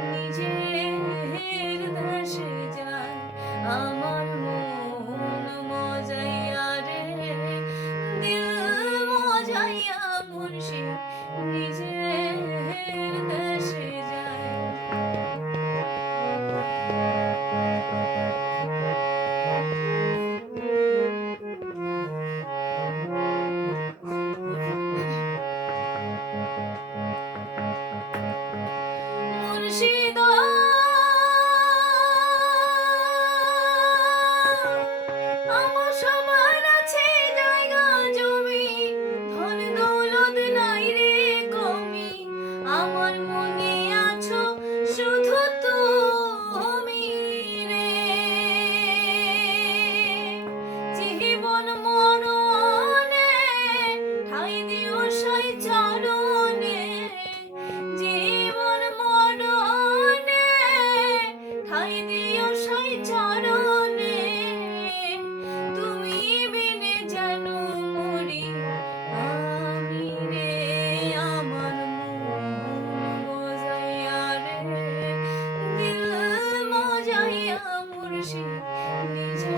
নিজের দেশে যায় আমার মন মজাইয়া রে, দিল মজাইয়া মুর্শিদ নিজের দেশে যায়। মুর্শিদ আমার সবার আছে জায়গা জমি, ধন দৌলত নাই রে কমি, আমার মনে আছো শুধু তুমি রে। জীবন মরণে ঠাই দিও সাই চরণে, জীবন মরণে ঠাই দিও সাই চরণে, তুমি বিনে যেন মরি আমি রে, আমার মন মজাইয়া রে, দিল মজাইয়া মুর্শিদ নিজে